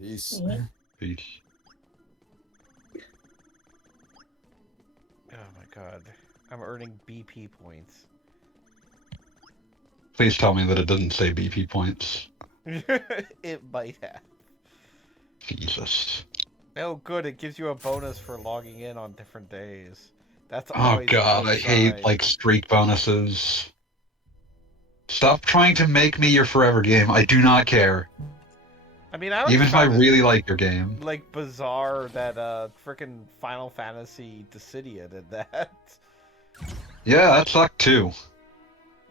Peace. Peace. Oh my god. I'm earning BP points. Please tell me that it doesn't say BP points. It might have. Jesus. Oh, good. It gives you a bonus for logging in on different days. That's Oh always a god, good I hate, sign. like, streak bonuses. Stop trying to make me your forever game. I do not care. I mean, I always Even if I found it really like your game. like bizarre that frickin' Final Fantasy Dissidia did that. Yeah, that sucked too.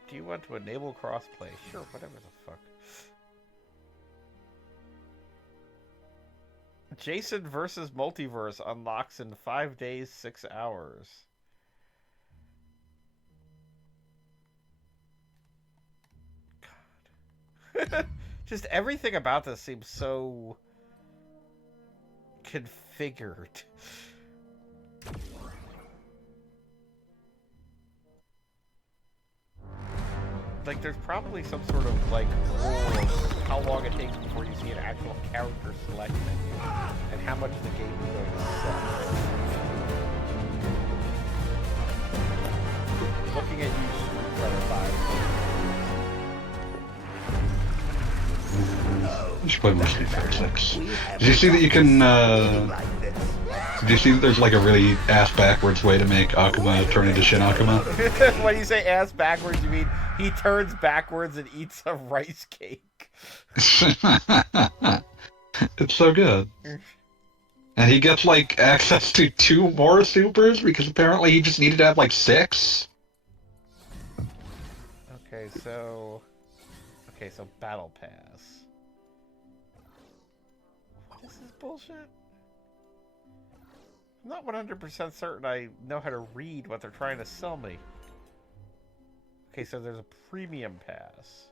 Do you want to enable crossplay? Sure, whatever the fuck. Jason versus Multiverse unlocks in 5 days, 6 hours. God. Just everything about this seems so configured. Like, there's probably some sort of, like, rule of how long it takes before you see an actual character select menu, and how much the game is going to suck. Looking at you, Street Fighter 5. You should play more Street Fighter 6. Did you see that you can, did you see that there's like a really ass-backwards way to make Akuma turn into Shin Akuma? When you say ass backwards, you mean he turns backwards and eats a rice cake. It's so good. And he gets, like, access to 2 more supers because apparently he just needed to have, like, 6. Okay, so Battle Pass. What is this bullshit? I'm not 100% certain I know how to read what they're trying to sell me. Okay, so there's a premium pass.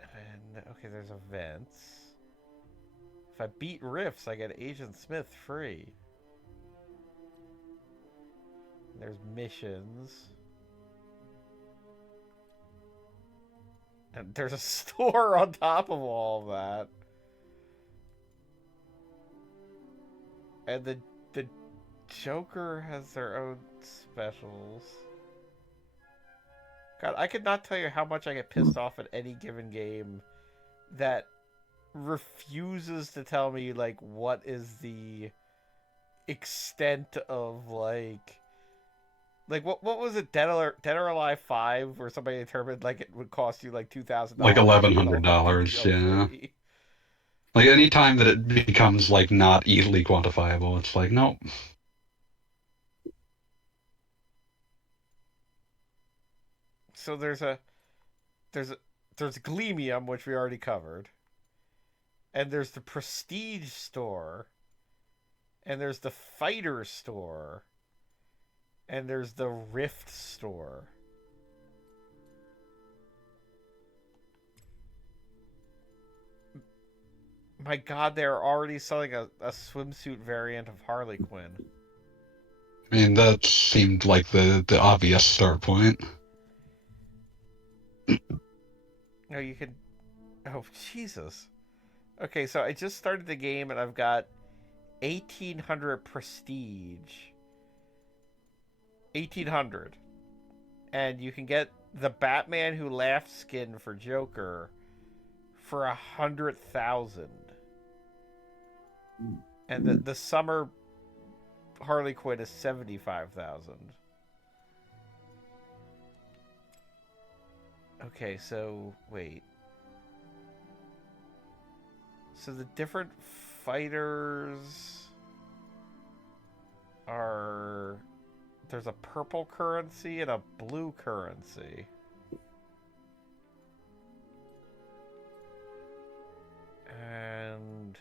And, okay, there's events. If I beat Rifts, I get Agent Smith free. There's missions. And there's a store on top of all of that. And the Joker has their own specials. God, I could not tell you how much I get pissed off at any given game that refuses to tell me, like, what is the extent of, like what was it, Dead or Alive 5, where somebody determined, like, it would cost you, like, $2,000 Like to get all the $1,100, yeah. DLC. Like, anytime that it becomes, like, not easily quantifiable, it's like, nope. So there's Gleamium, which we already covered. And there's the Prestige store. And there's the Fighter store. And there's the Rift store. My god, they're already selling a swimsuit variant of Harley Quinn. I mean, that seemed like the obvious start point. No, you can... Oh, Jesus. Okay, so I just started the game and I've got 1,800 Prestige. 1,800. And you can get the Batman Who Laughed skin for Joker for 100,000. And the summer Harley Quinn is 75,000. Okay, so wait. So the different fighters are... There's a purple currency and a blue currency. And...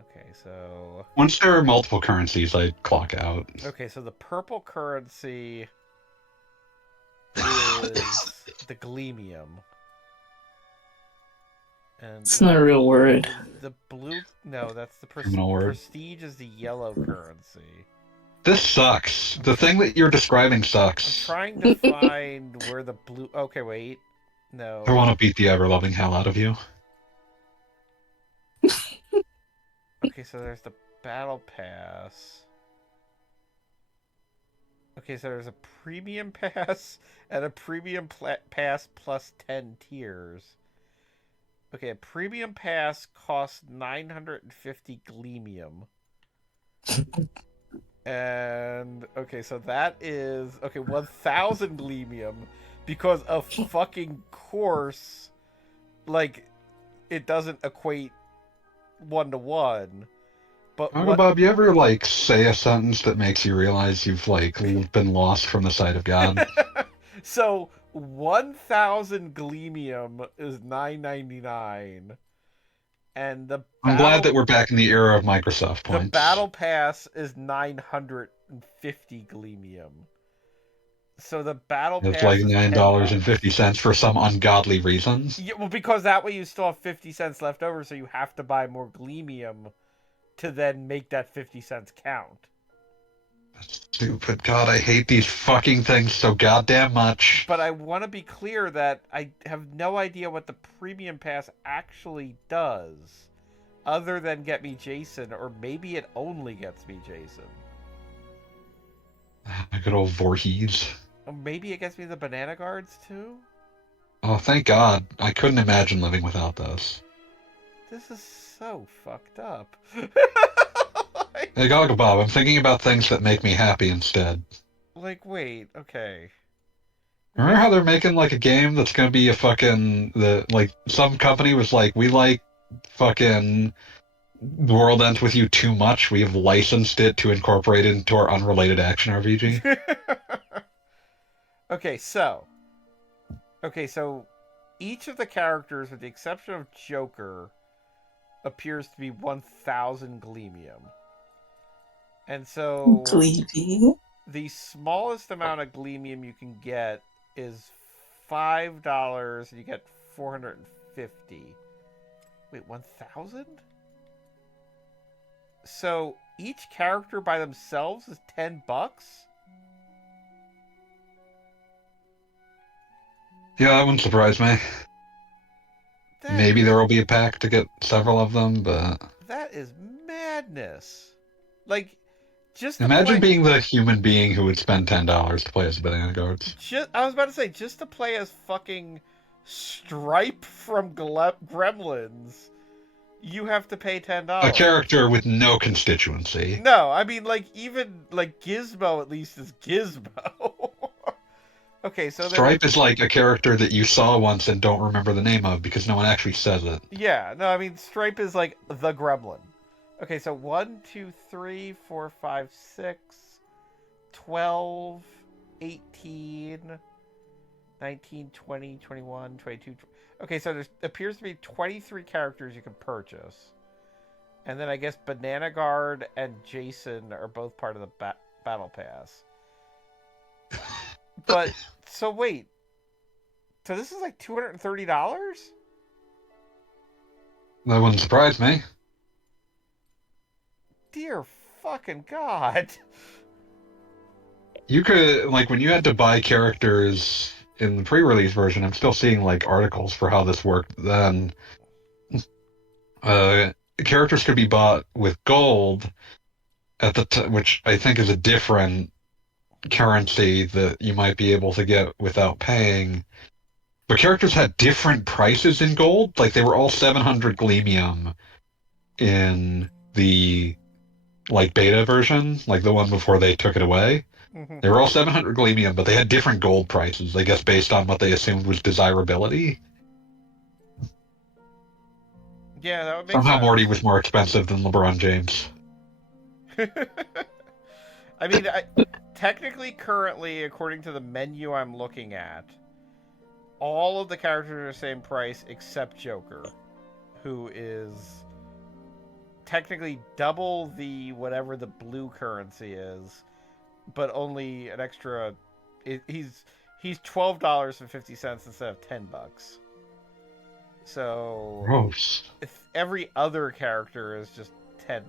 Okay, so... Once there are multiple currencies, I clock out. Okay, so the purple currency is the Gleamium. And It's not a real word. the blue... No, that's the Criminal word. Prestige is the yellow currency. This sucks. The thing that you're describing I'm sucks. trying to find where the blue... Okay, wait. I No. want to beat the ever-loving hell out of you. Okay, so there's the battle pass. Okay, so there's a premium pass and a premium pass plus 10 tiers. Okay, a premium pass costs 950 gleamium. And okay, so that is okay, 1000 gleamium because of fucking course like it doesn't equate 1 to 1. But Uncle what Bob, you ever like say a sentence that makes you realize you've like been lost from the sight of God? So 1000 gleamium is 999 and I'm glad that we're back in the era of Microsoft the points. battle pass is 950 gleamium. So the battle It's pass like is nine 10 dollars and fifty bucks. cents for some ungodly reason. Yeah, well, because that way you still have 50 cents left over, so you have to buy more gleamium to then make that 50 cents count. Stupid God, I hate these fucking things so goddamn much. But I want to be clear that I have no idea what the premium pass actually does, other than get me Jason, or maybe it only gets me Jason. Good old Voorhees. Or maybe it gets me the banana guards too? Oh, thank God. I couldn't imagine living without those. This is so fucked up. Hey, Goggle Bob, I'm thinking about things that make me happy instead. Like, wait, okay. Remember Make how they're making like a game that's gonna be a fucking like some company was like, we like fucking The World Ends With You too much. We have licensed it to incorporate it into our unrelated action RPG. okay, so each of the characters, with the exception of Joker, appears to be 1000 gleamium. And so Dweeby. the smallest amount of gleamium you can get is $5 and you get 450. Wait, 1000? So each character by themselves is 10 bucks? Yeah, that wouldn't surprise me. That Maybe is there will be a pack to get several of them, but that is madness. Like just to imagine play being the human being who would spend $10 to play as banana guards. I was about to say, just to play as fucking Stripe from Gremlins, you have to pay A $10. character with no constituency. No, I mean, like, even, like, Gizmo at least is Gizmo. Okay, so there. Stripe is like a character that you saw once and don't remember the name of because no one actually says it. Yeah, no, I mean, Stripe is like the gremlin. Okay, so 1, 2, 3, 4, 5, 6, 12, 18, 19, 20, 21, 22. Okay, so there appears to be 23 characters you can purchase. And then I guess Banana Guard and Jason are both part of the Battle Pass. But, so wait. So this is like $230? That wouldn't surprise me. Dear fucking God. You could, like, when you had to buy characters in the pre-release version, I'm still seeing, like, articles for how this worked then. Characters could be bought with gold at the which I think is a different currency that you might be able to get without paying. But characters had different prices in gold. Like, they were all 700 gleamium in the, like, beta version, like the one before they took it away. They were all 700 gleamium, but they had different gold prices, I guess, based on what they assumed was desirability. Yeah, that would make Somehow sense. Morty was more expensive than LeBron James. I mean, technically, currently, according to the menu I'm looking at, all of the characters are the same price except Joker, who is technically double the whatever the blue currency is, but only an extra. He's $12.50 instead of $10. So Gross. every other character is just $10.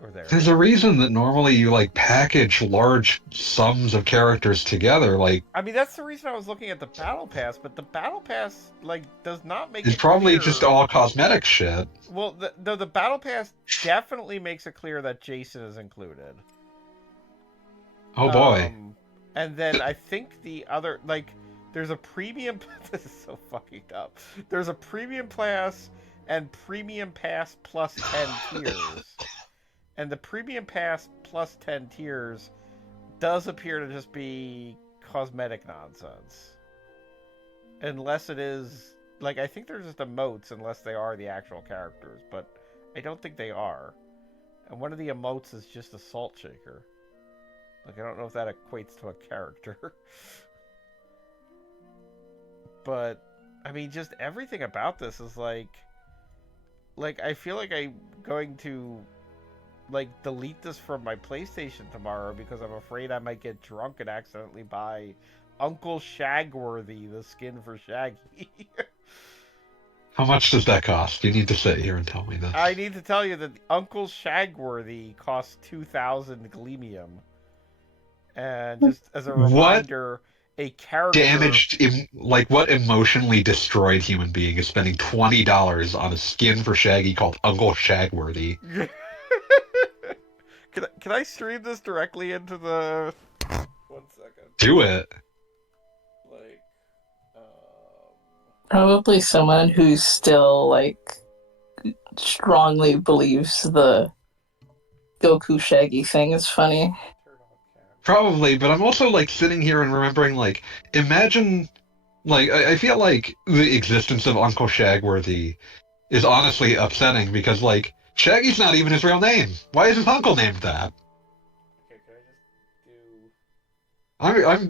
or There's a thereabouts. reason that normally you like package large sums of characters together. Like, I mean, that's the reason I was looking at the battle pass, but the battle pass like does not make it's it probably just clear. all cosmetic shit. Well, the battle pass definitely makes it clear that Jason is included. Oh boy. Um, and then I think the other like there's a premium. This is so fucking up. There's a premium pass and premium pass plus 10 tiers, and the premium pass plus 10 tiers does appear to just be cosmetic nonsense, unless it is like I think they're just emotes unless they are the actual characters, but I don't think they are. And one of the emotes is just a salt shaker. Like I don't know if that equates to a character. But I mean just everything about this is like I feel like I'm going to like delete this from my PlayStation tomorrow because I'm afraid I might get drunk and accidentally buy Uncle Shagworthy, the skin for Shaggy. How much does that cost? You need to sit here and tell me I this. need to tell you that Uncle Shagworthy costs 2,000 Gleamium. And just as a What reminder, a character. damaged, like, what emotionally destroyed human being is spending $20 on a skin for Shaggy called Uncle Shagworthy? Can I stream this directly into the? 1 second. Do it. Like, Probably someone who still like strongly believes the Goku Shaggy thing is funny. turn on camera. Probably, but I'm also like sitting here and remembering, like, imagine, like, I feel like the existence of Uncle Shagworthy is honestly upsetting because, like, Shaggy's not even his real name. Why is his uncle named that? Okay, can I just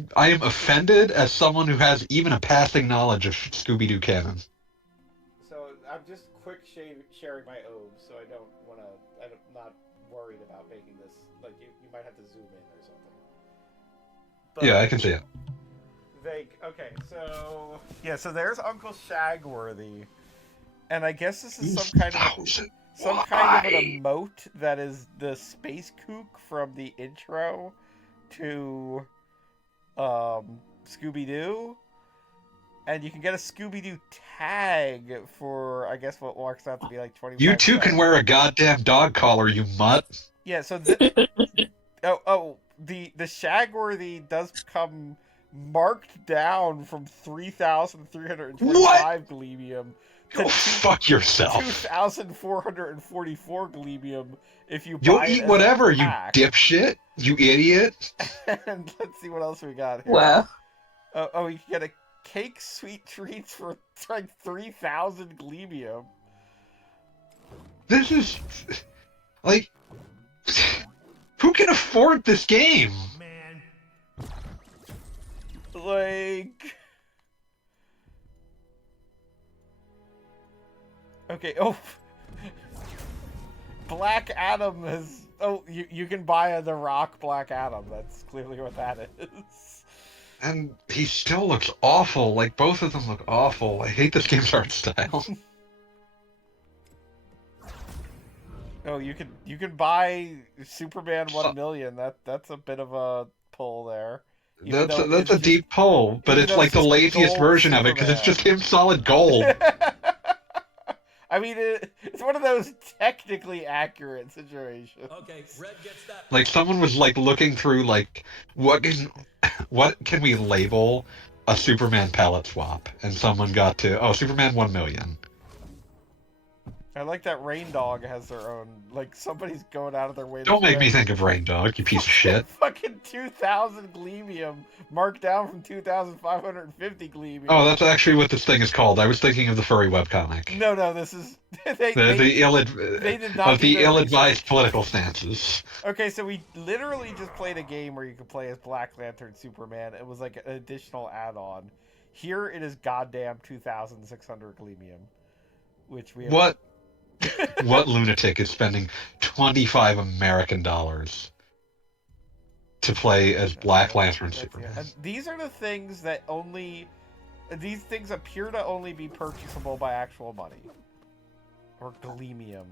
do? I am offended as someone who has even a passing knowledge of Scooby-Doo canon. So I'm just quick sharing my OBS, so I don't want to. I'm not worried about making this. Like you might have to zoom in or something. Yeah, I But can see it. okay, so yeah, so there's Uncle Shagworthy, and I guess this is some kind of an Why? emote that is the space kook from the intro to Scooby Doo, and you can get a Scooby Doo tag for I guess what works out to be like You 25 too can cents. wear a goddamn dog collar, you mutt. Yeah, so the Shagworthy does come marked down from What? 3,325 Gleamium to Go fuck yourself. 2,444 Gleamium if you You'll buy it eat as a whatever, you pack. dipshit. You idiot. And let's see what else we got here. Wow. You can get a cake sweet treats for like 3,000 Gleamium. This is like, who can afford this game? Man, Like, okay. Oh, Black Adam has. Oh, you can buy the Rock Black Adam. That's clearly what that is. And he still looks awful. Like, both of them look awful. I hate this game's art style. Oh, you can buy Superman So- 1,000,000. That's a bit of a pull there. Even That's though that's it's a just deep pull, but even it's though it's like the just laziest gold version of it because it's just Superman. him solid gold. I mean, it's one of those technically accurate situations. okay, Red gets that. Like someone was like looking through like what can we label a Superman palette swap, and someone got to Superman 1,000,000. I like that Rain Dog has their own. Like somebody's going out of their way to Don't make me spend think of Rain Dog, you piece of shit. fucking 2,000 Gleamium, marked down from 2,550 Gleamium. Oh, that's actually what this thing is called. I was thinking of the furry webcomic. No, this is they The did not do their ill-advised research. political stances. Okay, so we literally just played a game where you could play as Black Lantern Superman. It was like an additional add-on. Here it is goddamn 2,600 Gleamium, which we have. What lunatic is spending 25 American dollars to play as Black Lantern Superman? And these are the things that only. These things appear to only be purchasable by actual money. Or Gleamium.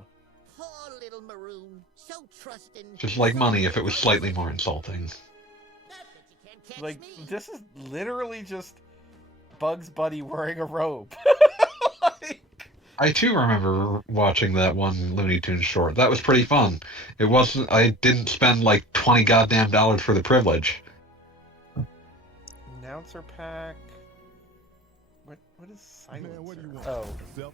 Poor little Maroon, so trusting. Just like so money if it was honest. slightly more insulting. Not that you can't catch Like, me. this is literally just Bugs Bunny wearing a robe. Like, I too remember watching that one Looney Tunes short. That was pretty fun. It wasn't. I didn't spend like $20 goddamn dollars for the privilege. announcer pack. What is silencer? Man, what do you want? Oh, A selfie?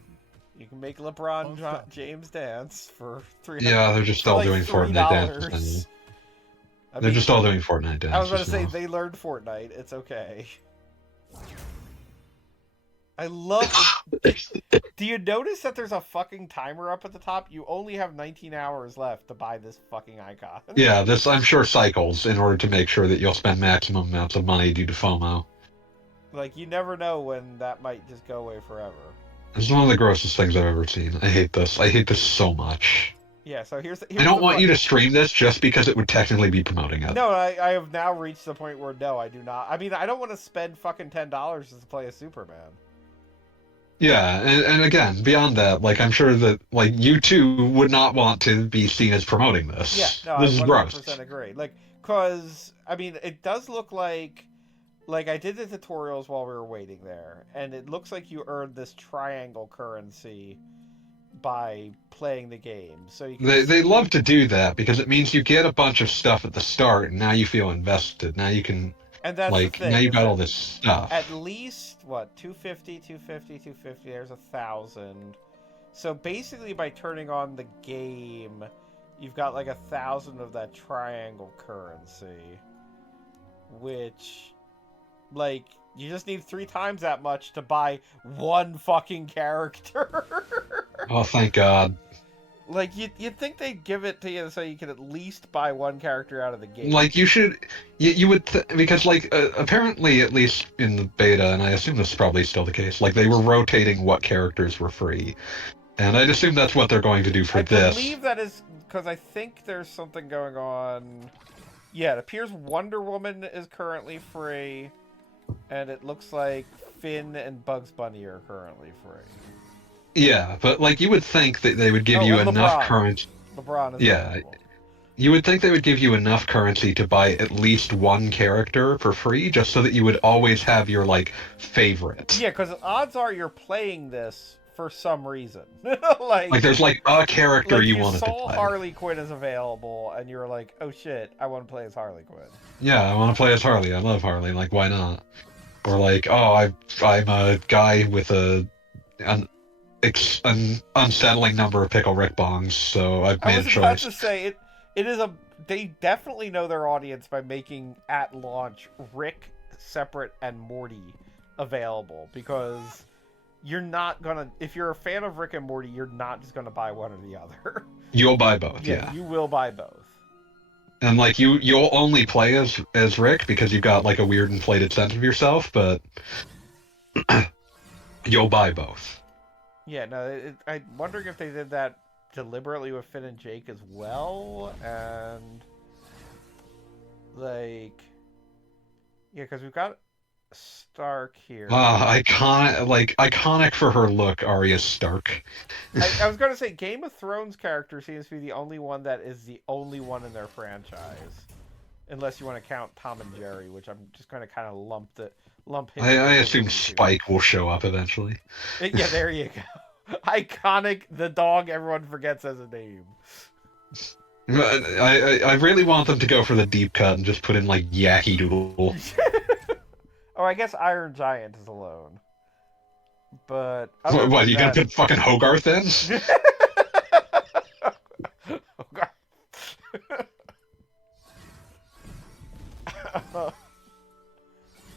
you can make LeBron Unstop. James dance for $300. Yeah, they're just for all like doing Fortnite dances. I They're mean, just all doing Fortnite dances. I was about to say now. they learned Fortnite. It's okay. I love. Do you notice that there's a fucking timer up at the top? You only have 19 hours left to buy this fucking icon. Yeah, this I'm sure cycles in order to make sure that you'll spend maximum amounts of money due to FOMO. Like, you never know when that might just go away forever. This is one of the grossest things I've ever seen. I hate this. I hate this so much. Yeah, so here's I don't want you to stream this just because it would technically be promoting it. No, I have now reached the point where no, I do not. I mean, I don't want to spend fucking $10 just to play a Superman. Yeah, and again, beyond that, like, I'm sure that, like, you too would not want to be seen as promoting this. Yeah, no, This is I 100% gross. agree. Like, cause I mean, it does look like I did the tutorials while we were waiting there, and it looks like you earned this triangle currency by playing the game. So you can They love to do that because it means you get a bunch of stuff at the start, and now you feel invested. Now you can, and that's like, the thing, now you've is got that all this stuff. At least what 250, there's 1,000. So basically, by turning on the game, you've got like 1,000 of that triangle currency, which, like, you just need 3 times that much to buy one fucking character. Oh, thank God. Like, you'd think they'd give it to you so you could at least buy one character out of the game. Like, you would, because, like, apparently, at least in the beta, and I assume this is probably still the case, like, they were rotating what characters were free. And I'd assume that's what they're going to do for I this. believe that is because I think there's something going on. Yeah, it appears Wonder Woman is currently free, and it looks like Finn and Bugs Bunny are currently free. Yeah, but, like, you would think that they would give you and enough LeBron. currency. LeBron is Yeah. available. You would think they would give you enough currency to buy at least one character for free, just so that you would always have your, like, favorite. Yeah, because odds are you're playing this for some reason. Like, there's, like, a character like you you wanted to saw play. Harley Quinn is available, and you're like, oh shit, I want to play as Harley Quinn. Yeah, I want to play as Harley. I love Harley. Like, why not? Or like, oh, I'm a guy with an unsettling number of Pickle Rick bongs, so I've I made a was about choice. to say it is a. They definitely know their audience by making at launch Rick separate and Morty available, because you're not gonna. If you're a fan of Rick and Morty, you're not just gonna buy one or the other. You'll buy both, yeah. You will buy both. And like you'll only play as Rick because you've got like a weird inflated sense of yourself, but you'll buy both. Yeah, no, I'm wondering if they did that deliberately with Finn and Jake as well, and like, yeah, because we've got Stark here. Iconic for her look, Arya Stark. I was going to say, Game of Thrones character seems to be the only one that is the only one in their franchise, unless you want to count Tom and Jerry, which I'm just going to kind of lump him. I assume Spike will show up eventually. Yeah, there you go. Iconic, the dog everyone forgets as a name. I really want them to go for the deep cut and just put in like Yacky Doodle. Oh, I guess Iron Giant is alone. But What, you gonna put fucking Hogarth in?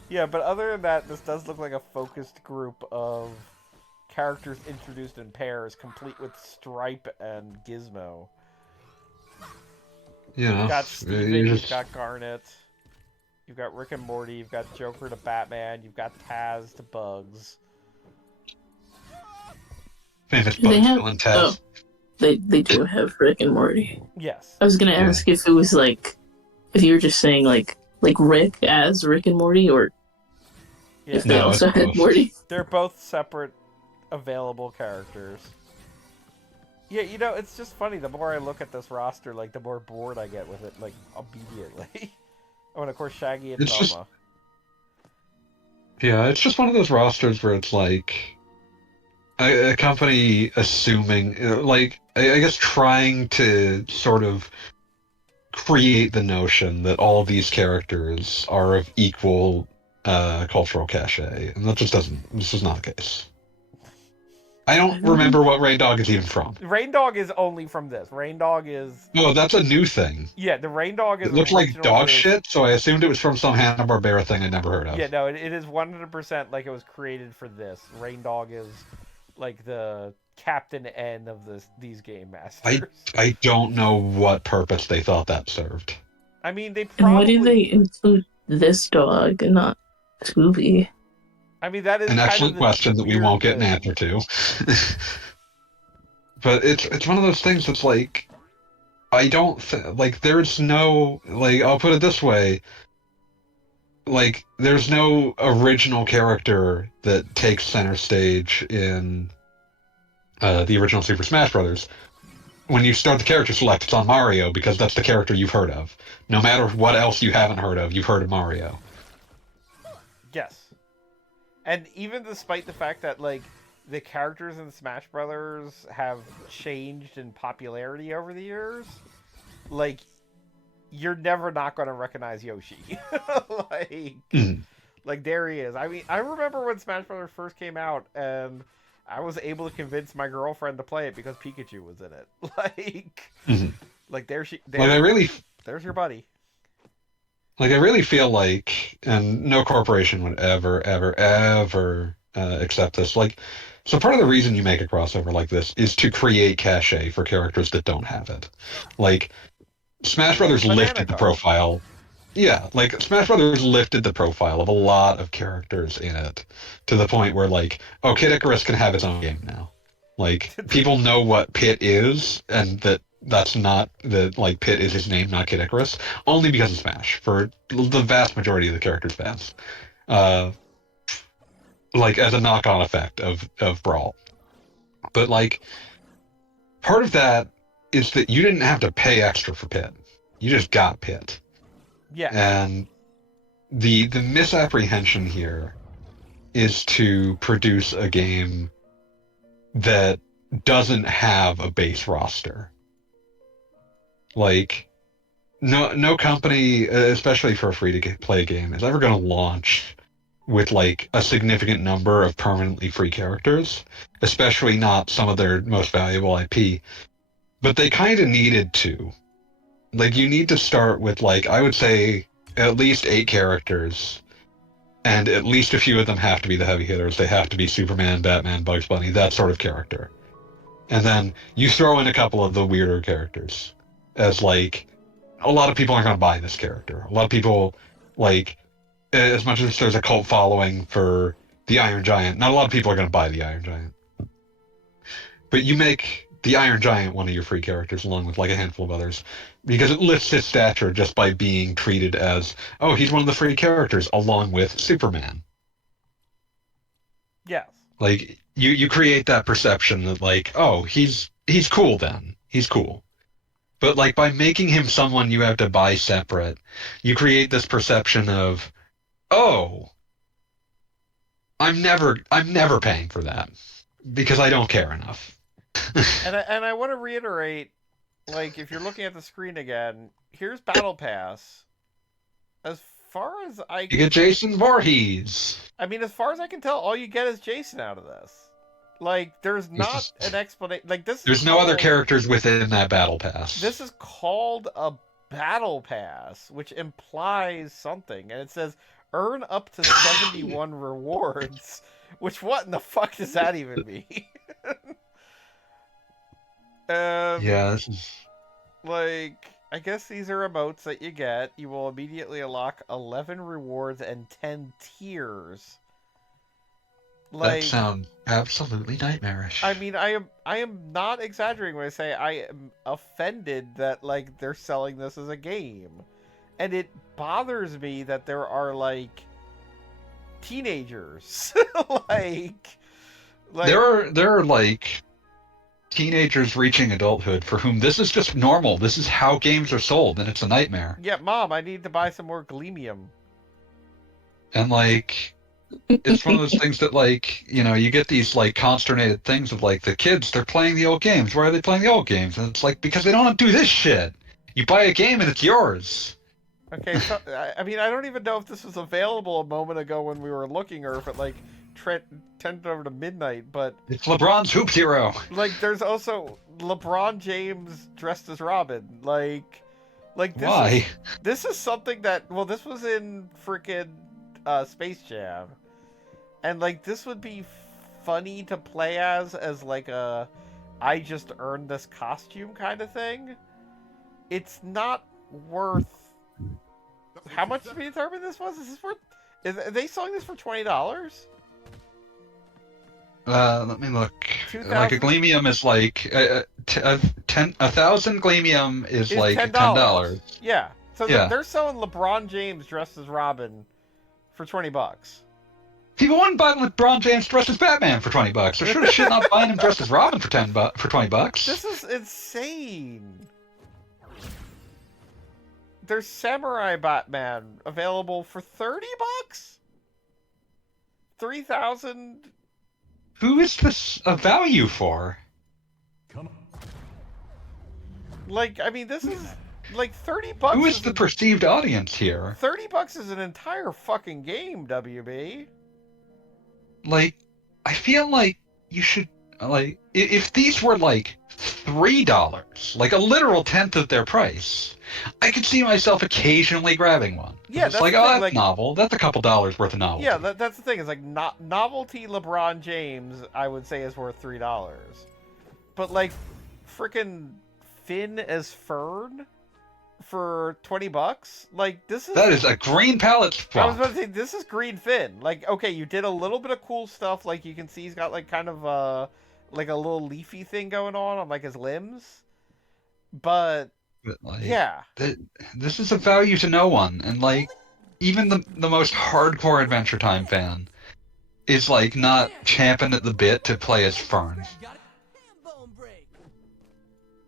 Yeah, but other than that, this does look like a focused group of characters introduced in pairs, complete with Stripe and Gizmo. Yeah. You've got Steven, you've got Garnet, you've got Rick and Morty, you've got Joker to Batman, you've got Taz to Bugs. Famous They Bugs have- villain Taz. They do have Rick and Morty. Yes. I was gonna ask if it was like, if you were just saying like Rick as Rick and Morty, or Yeah. if they No, also it's had both. Morty. They're both separate available characters. Yeah, it's just funny. The more I look at this roster, like, the more bored I get with it, like, immediately. Oh, and of course, Shaggy and It's just Velma. yeah, it's just one of those rosters where it's like a company assuming, like, I guess trying to sort of create the notion that all these characters are of equal cultural cachet, and that just doesn't. This is not the case. I I don't don't. remember what Rain Dog is even from. Rain Dog is only from this. Rain Dog is... Oh, that's a new thing. Yeah, the Rain Dog is It looked like original dog to this. shit, so I assumed it was from some Hanna-Barbera thing I never heard of. Yeah, no, it is 100% like it was created for this. Rain Dog is like the Captain N of these game masters. I don't know what purpose they thought that served. I mean, they And why do probably... they include this dog and not Scooby? I mean, that is An kind excellent of the question that we weird won't get an thing. answer to. But it's one of those things that's like, I don't like there's no, like, I'll put it this way, like there's no original character that takes center stage in the original Super Smash Brothers. When you start the character select, it's on Mario because that's the character you've heard of. No matter what else you haven't heard of, you've heard of Mario. Yes. And even despite the fact that, like, the characters in Smash Brothers have changed in popularity over the years, like, you're never not going to recognize Yoshi. like, Mm. like, there he is. I mean, I remember when Smash Brothers first came out, and I was able to convince my girlfriend to play it because Pikachu was in it. Mhm. Like, Like I really, there's your buddy. like I really feel like, and no corporation would ever accept this. Like, so part of the reason you make a crossover like this is to create cachet for characters that don't have it. Like, Smash Like Brothers Banana lifted the Car. profile. Yeah, like Smash Brothers lifted the profile of a lot of characters in it to the point where, like, oh, Kid Icarus can have his own game now. Like, people know what Pit is, and that's not that, like, Pit is his name, not Kid Icarus, only because of Smash for the vast majority of the characters' fans. Uh, like as a knock-on effect of Brawl. But like part of that is that you didn't have to pay extra for Pit. You just got Pit. Yeah. And the misapprehension here is to produce a game that doesn't have a base roster. Like no company, especially for a free to play game, is ever going to launch with like a significant number of permanently free characters, especially not some of their most valuable IP. But they kind of needed to. Like, you need to start with, like, I would say at least 8 characters, and at least a few of them have to be the heavy hitters. They have to be Superman, Batman, Bugs Bunny, that sort of character. And then you throw in a couple of the weirder characters as, like, a lot of people aren't going to buy this character. A lot of people, like, as much as there's a cult following for the Iron Giant, not a lot of people are going to buy the Iron Giant. But you make the Iron Giant one of your free characters, along with like a handful of others, because it lifts his stature just by being treated as, oh, he's one of the free characters, along with Superman. Yes. Like you create that perception that like, oh, he's cool then. He's cool. But like by making him someone you have to buy separate, you create this perception of, oh, I'm never paying for that because I don't care enough. And I want to reiterate, like, if you're looking at the screen again, here's Battle Pass. As far as You get Jason Voorhees. I mean, as far as I can tell, all you get is Jason out of this. Like, there's not an explanation. Like, this. There's no other characters within that battle pass. This is called a battle pass, which implies something, and it says earn up to 71 rewards. Which, what in the fuck does that even mean? Yeah, this is... Like, I guess these are emotes that you get. You will immediately unlock 11 rewards and 10 tiers. Like, that sounds absolutely nightmarish. I mean, I am not exaggerating when I say I am offended that, like, they're selling this as a game. And it bothers me that there are, like, teenagers. like there are like teenagers reaching adulthood for whom this is just normal. This is how games are sold, and it's a nightmare. Yeah, Mom, I need to buy some more Gleamium. And like, it's one of those things that like, you get these like consternated things of like the kids, they're playing the old games. Why are they playing the old games? And it's like because they don't do this shit. You buy a game and it's yours. Okay, so I mean, I don't even know if this was available a moment ago when we were looking, or if it like tended over to midnight. But It's LeBron's Hoop Hero. like, there's also LeBron James dressed as Robin. Like this Why? this is something that, well, this was in freaking Space Jam, and like this would be funny to play as like a I just earned this costume kind of thing. It's not worth. How much did we determine this was? Is this worth? Are they selling this for $20? Let me look. 2,000 Like a Gleamium is like 1,000 Gleamium is like $10. Yeah. So Yeah. they're selling LeBron James dressed as Robin for $20. People wouldn't buy LeBron James dressed as Batman for $20. They're sure as shit not buying him dressed as Robin for $20. This is insane. There's Samurai Batman available for $30. 3,000. Who is this a value for? Like, I mean, this is like $30. Who is the perceived audience here? $30 is an entire fucking game, WB. Like, I feel like you should, like, if these were like $3, like a literal tenth of their price, I could see myself occasionally grabbing one. Yeah, it's that's like, the oh, thing, that's like, novel. That's a couple dollars worth of novelty. Yeah, that's the thing. Is like novelty LeBron James, I would say, is worth $3. But like, freaking Finn as Fern for $20, like this is. That is a green palette swap. I was about to say, this is Green Finn. Like, okay, you did a little bit of cool stuff. Like, you can see he's got like kind of like a little leafy thing going on like his limbs. But Like, yeah, this is a value to no one, and like even the most hardcore Adventure Time fan is like not champing at the bit to play as Fern.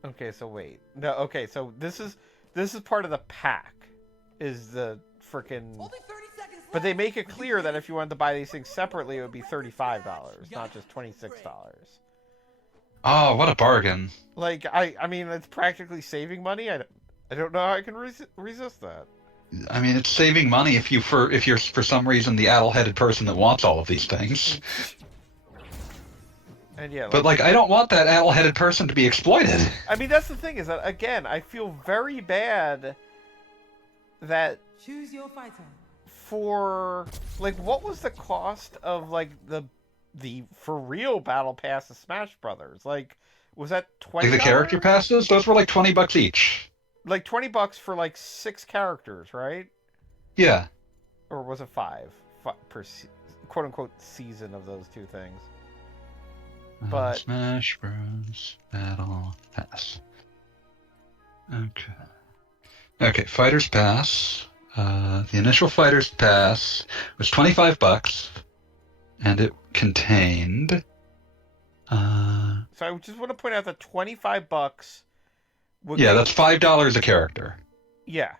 okay, so wait. No, okay, so this is part of the pack. Is the freaking. But they make it clear that if you wanted to buy these things separately, it would be $35, not just $26. Oh, what a bargain! Like, I mean, it's practically saving money. I don't know how I can resist that. I mean, it's saving money if you're for some reason the addle-headed person that wants all of these things. And yeah, But like, I don't want that addle-headed person to be exploited. I mean, that's the thing, is that again, I feel very bad that Choose your fighter. for like, what was the cost of like the for real battle pass of Smash Brothers? Like, was that $20? Like the character passes, those were like $20 each. Like $20 for like 6 characters, right? Yeah. Or was it 5 per quote unquote season of those two things? But Smash Bros. Battle Pass. Okay. Okay, Fighter's Pass. The initial Fighter's Pass was $25, and it contained. so I just want to point out that $25 would Yeah, get, that's $5 a character. yeah,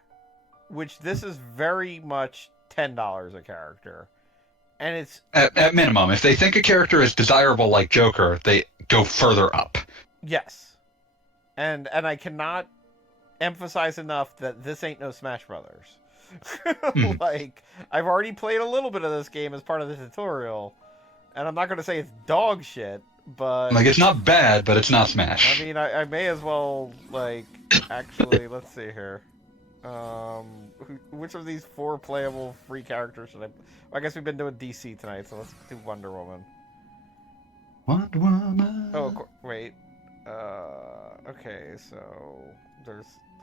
which this is very much $10 a character, and it's At minimum, if they think a character is desirable like Joker, they go further up. yes, and I cannot emphasize enough that this ain't no Smash Brothers. Like, I've already played a little bit of this game as part of the tutorial, and I'm not going to say it's dog shit, but Like, it's not bad, but it's not Smash. I mean, I may as well, like, actually, let's see here. Which of these 4 playable free characters should I... Well, I guess we've been doing DC tonight, so let's do Wonder Woman. Wonder Woman. Oh, wait. Okay, so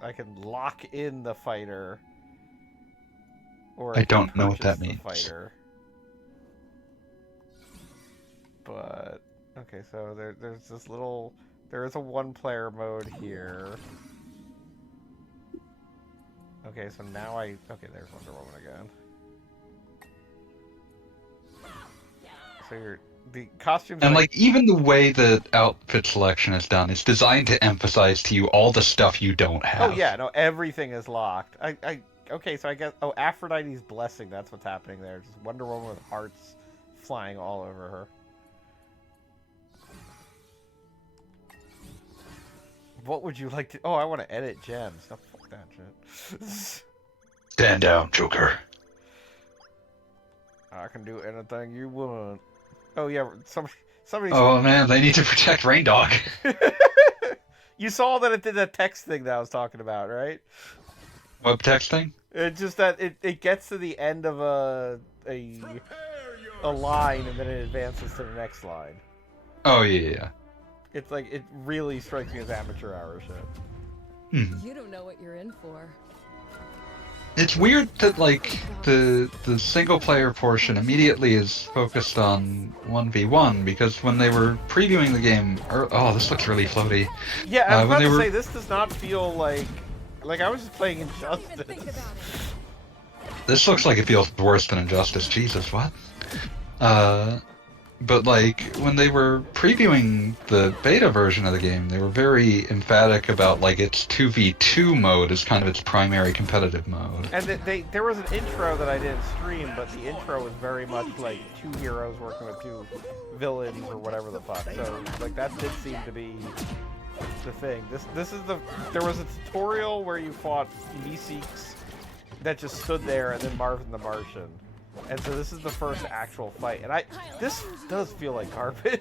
I can lock in the fighter. Or I can don't know what purchase that the means. Fighter. But okay, so there's this little. There is a 1-player mode here. Okay, so now okay, there's Wonder Woman again. So The costumes And that like even the way the outfit selection is done is designed to emphasize to you all the stuff you don't have. Oh yeah, no, everything is locked. Okay, so I guess Aphrodite's blessing. That's what's happening there. Just Wonder Woman with hearts flying all over her. What would you like to? Oh, I want to edit gems. No, fuck that shit. Stand down, Joker. I can do anything you want. Oh yeah, somebody. Oh man, they need to protect Rain Dog. You saw that it did that text thing that I was talking about, right? What text thing? It's just that it gets to the end of a line and then it advances to the next line. Oh yeah. It's like it really strikes me as amateur hour shit. Mm. You don't know what you're in for. It's weird that like the single player portion immediately is focused on 1v1 because when they were previewing the game, oh this looks really floaty. Yeah, I was when about they to were... say this does not feel like I was just playing Injustice. This looks like it feels worse than Injustice. Jesus, what? But like when they were previewing the beta version of the game, they were very emphatic about like its 2v2 mode as kind of its primary competitive mode. And there was an intro that I didn't stream, but the intro was very much like two heroes working with two villains or whatever the fuck. So like that did seem to be the thing. There was a tutorial where you fought Meeseeks that just stood there, and then Marvin the Martian. And so this is the first actual fight, and this does feel like garbage.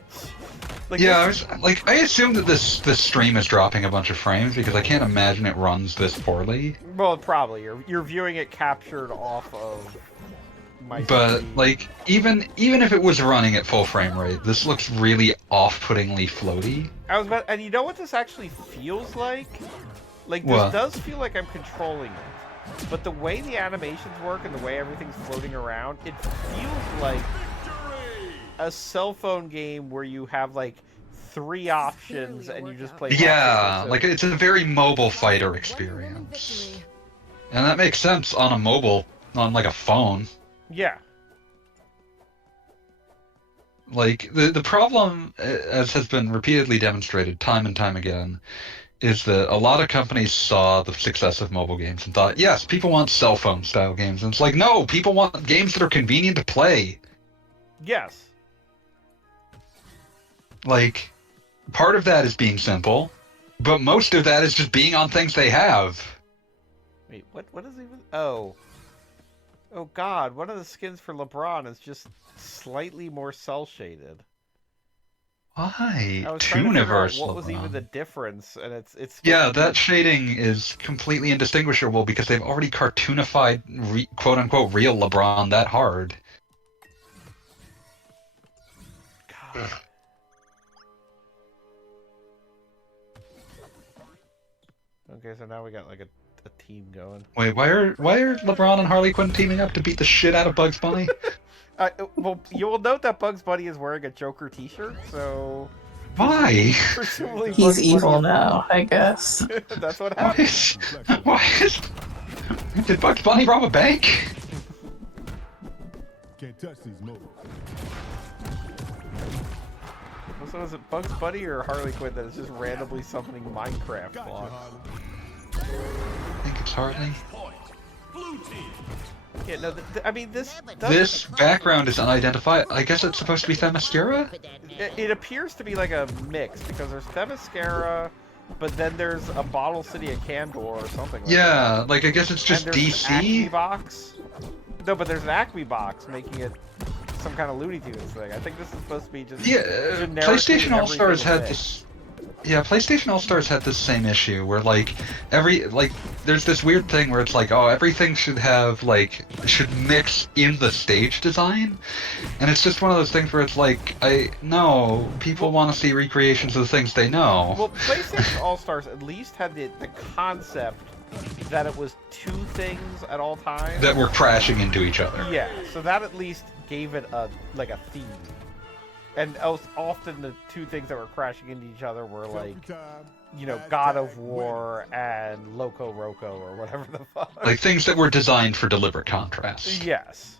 Like yeah, I assume that this stream is dropping a bunch of frames because I can't imagine it runs this poorly. Well, probably you're viewing it captured off of my. But screen. like even if it was running at full frame rate, this looks really off-puttingly floaty. And you know what this actually feels like? Like this What? does feel like I'm controlling it. But the way the animations work and the way everything's floating around, it feels like a cell phone game where you have like 3 options and you just play. Yeah, like it's a very mobile fighter experience. And that makes sense on like a phone. Yeah. Like the problem, as has been repeatedly demonstrated time and time again, is that a lot of companies saw the success of mobile games and thought, yes, people want cell phone style games. And it's like, no, people want games that are convenient to play. Yes. Like, part of that is being simple, but most of that is just being on things they have. Wait, what is even? Oh God! One of the skins for LeBron is just slightly more cell shaded. Why? I was trying to figure out Tuniverse, what was LeBron. even the difference, and it's. Yeah, that shading is completely indistinguishable because they've already cartoonified quote-unquote real LeBron that hard. God. Okay, so now we got like a team going. Wait, why are LeBron and Harley Quinn teaming up to beat the shit out of Bugs Bunny? Well, you will note that Bugs Bunny is wearing a Joker T-shirt, so Why? presumably He's Bugs evil Bunny now, I guess. That's what Why happened. did Bugs Bunny rob a bank? Can't touch these moves. So is it Bugs Bunny or Harley Quinn that is just randomly summoning Minecraft Gotcha, blocks? Harley. I think it's Harley. Yeah, no, I mean this. This background is unidentified. I guess it's supposed to be Themyscira? It appears to be like a mix because there's Themyscira, but then there's a Bottle City of Candor or something. Like Yeah, that. like I guess it's just And there's an Acme DC. box. No, but there's an Acme box making it some kind of Looney Tunes thing. I think this is supposed to be just Yeah, generically PlayStation All Stars everything had mixed. this. Yeah, PlayStation All Stars had this same issue where like there's this weird thing where it's like, oh, everything should mix in the stage design, and it's just one of those things where it's like, people want to see recreations of the things they know. Well, PlayStation All Stars at least had the concept that it was 2 things at all times. That were crashing into each other. Yeah, so that at least gave it a theme. And often the 2 things that were crashing into each other were like, God of War and Loco Roco or whatever the fuck. Like things that were designed for deliberate contrast. Yes.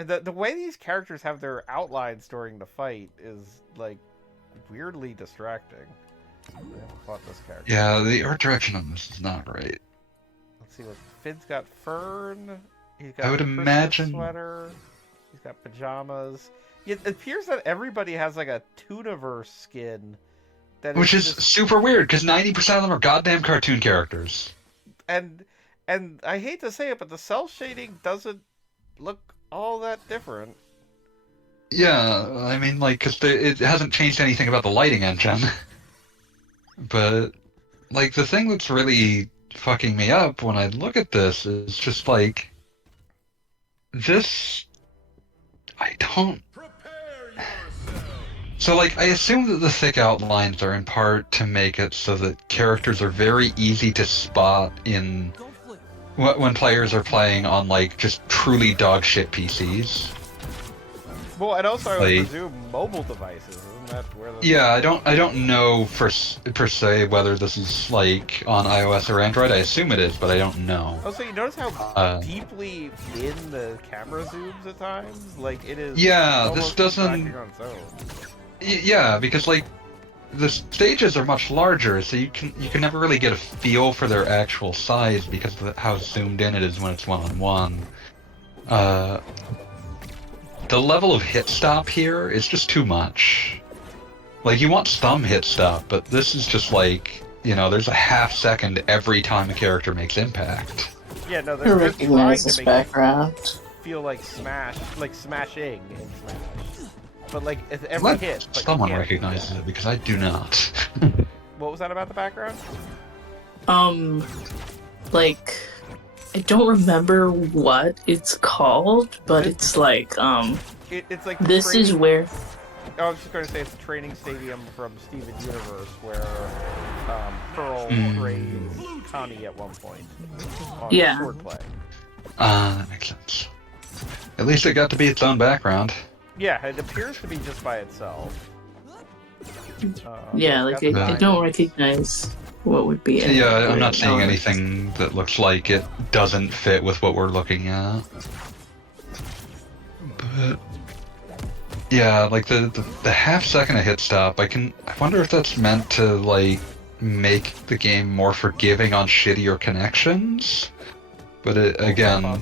And the way these characters have their outlines during the fight is like weirdly distracting. I haven't fought this character. Yeah, the art direction on this is not right. Let's see what Finn's got. Fern. He's got I would Christmas imagine sweater. He's got pajamas. It appears that everybody has like a Tooniverse skin. Which is super weird, because 90% of them are goddamn cartoon characters. And I hate to say it, but the cell shading doesn't look all that different. Yeah, I mean, like, because it hasn't changed anything about the lighting engine. But, like, the thing that's really fucking me up when I look at this is just, like, this... I don't... So, like, I assume that the thick outlines are in part to make it so that characters are very easy to spot in... when players are playing on, like, just truly dog shit PCs. Well, and also I would Like- presume mobile devices. Isn't that where the... Yeah, I don't know per se whether this is, like, on iOS or Android. I assume it is, but I don't know. Also, you notice how deeply in the camera zooms at times? Like, it is Yeah, this almost doesn't... distracting on its own. Yeah, because, like, the stages are much larger, so you can never really get a feel for their actual size because of how zoomed in it is when it's one-on-one. The level of hit stop here is just too much. Like, you want some hit stop, but this is just like, you know, there's a half second every time a character makes impact. Yeah, no, I they're trying recognize to this make background. it feel like smashing in Smash. But like, it's every Let hit. But you someone can't do recognizes that. it, because I do not. What was that about the background? Like, I don't remember what it's called, but it's like, It's like the this is training- where... I was just going to say it's a training stadium from Steven Universe where Pearl trains Connie at one point on Yeah. swordplay. That makes sense. At least it got to be its own background. Yeah, it appears to be just by itself. Yeah, it's like, got the I don't recognize what would be in it. Yeah, I'm not Or seeing elements. anything that looks like it doesn't fit with what we're looking at. But yeah, like the half second of hit stop, I wonder if that's meant to like make the game more forgiving on shittier connections. But it again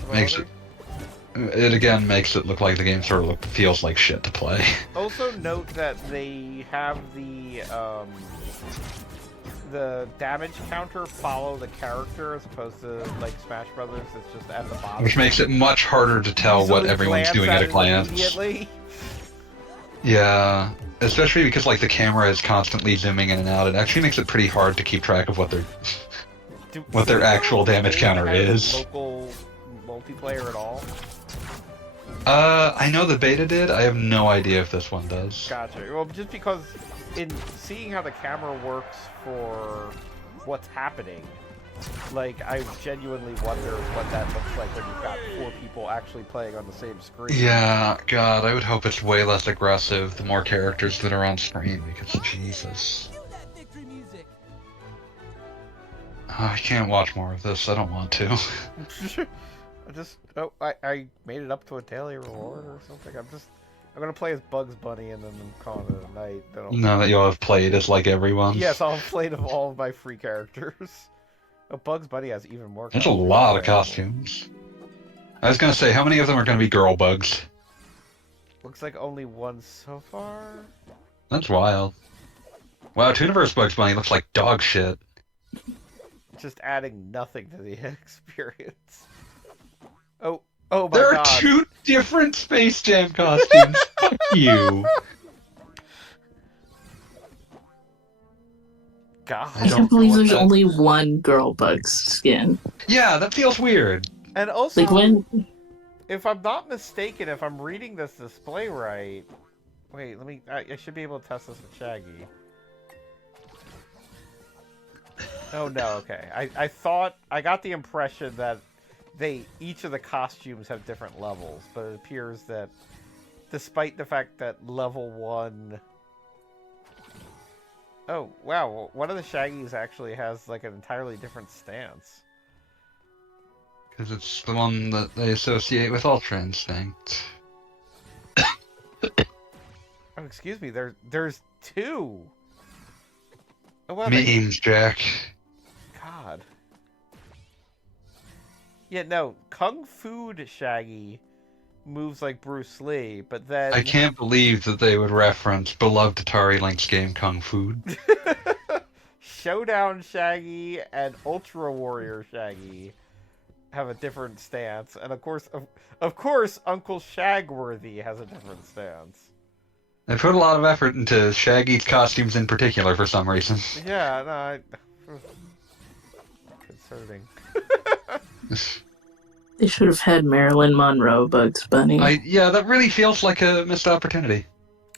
makes it look like the game sort of feels like shit to play. Also note that they have the damage counter follow the character as opposed to like Smash Brothers. It's just at the bottom. Which makes it much harder to tell what Easily everyone's glance doing at a it glance. immediately. Yeah, especially because like the camera is constantly zooming in and out. It actually makes it pretty hard to keep track of what their actual damage counter is. Local multiplayer at all? I know the beta did. I have no idea if this one does. Gotcha. Well, just because in seeing how the camera works for what's happening, like I genuinely wonder what that looks like when you've got 4 people actually playing on the same screen. Yeah, God, I would hope it's way less aggressive the more characters that are on screen, because Jesus. Oh, I can't watch more of this. I don't want to. I made it up to a daily reward or something. I'm gonna play as Bugs Bunny and then I'm calling it a night. Then Now that you'll have played as like everyone. Yes, I'll have played of all of my free characters. Oh, Bugs Bunny has even more. There's a lot of costumes. I was gonna say, how many of them are gonna be girl bugs? Looks like only one so far. That's wild. Wow, Tooniverse Bugs Bunny looks like dog shit. Just adding nothing to the experience. Oh my There god. are 2 different Space Jam costumes. Fuck you. God. I can't believe there's only one girl bug's skin. Yeah, that feels weird. And also, Like when... if I'm not mistaken, if I'm reading this display right, wait, I should be able to test this with Shaggy. Oh no, okay. I got the impression that each of the costumes have different levels, but it appears that despite the fact that level 1... Oh, wow, one of the Shaggies actually has like an entirely different stance. Because it's the one that they associate with Ultra Instinct. excuse me. There's two. Oh, wow, Memes, Jack. God. Yeah, no. Kung Fu Shaggy moves like Bruce Lee, but then I can't believe that they would reference beloved Atari Lynx game Kung Fu. Showdown Shaggy and Ultra Warrior Shaggy have a different stance, and of course, Uncle Shagworthy has a different stance. They put a lot of effort into Shaggy's costumes in particular for some reason. Yeah, no, concerning. They should have had Marilyn Monroe, Bugs Bunny. Yeah, that really feels like a missed opportunity.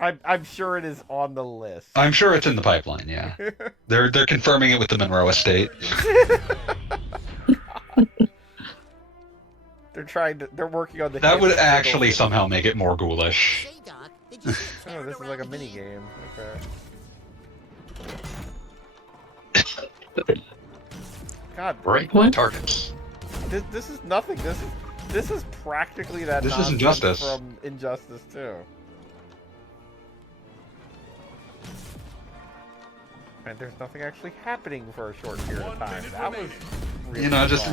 I'm sure it is on the list. I'm sure it's in the pipeline, yeah. They're confirming it with the Monroe estate. They're working on the. That would hit actually single. somehow make it more ghoulish. Say, Doc, did you see a Oh, this is pterodactyl like a in mini here? game. Okay. God, Break What? targets. this is nothing. This is practically that. This is nonsense Injustice. from Injustice 2. And there's nothing actually happening for a short period of time. That was really Just fun.